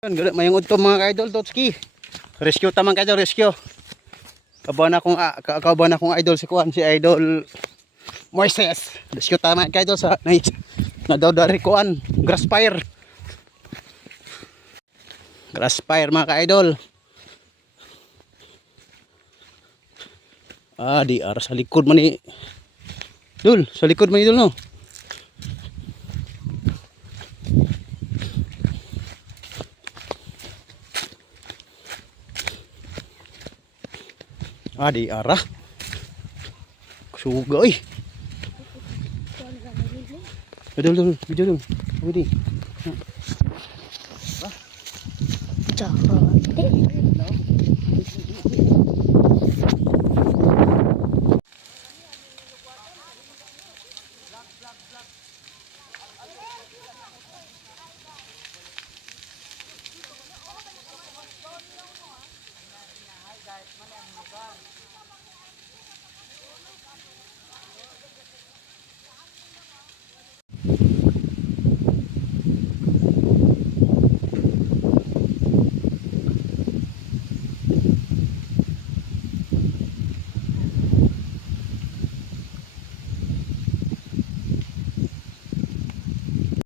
Mayungod to mga idol Totski. Rescue tamang kaidol, rescue. Kabuan akong idol si Kuan, si Idol Moises. Rescue tamang kaidol sa na daw dari Kuan, grass fire. Grass fire mga kaidol. Di arah sa likod man ni. Dul, sa likod man idol no. Di arah. Suga oi. Dul, video dul. Video. Cakap.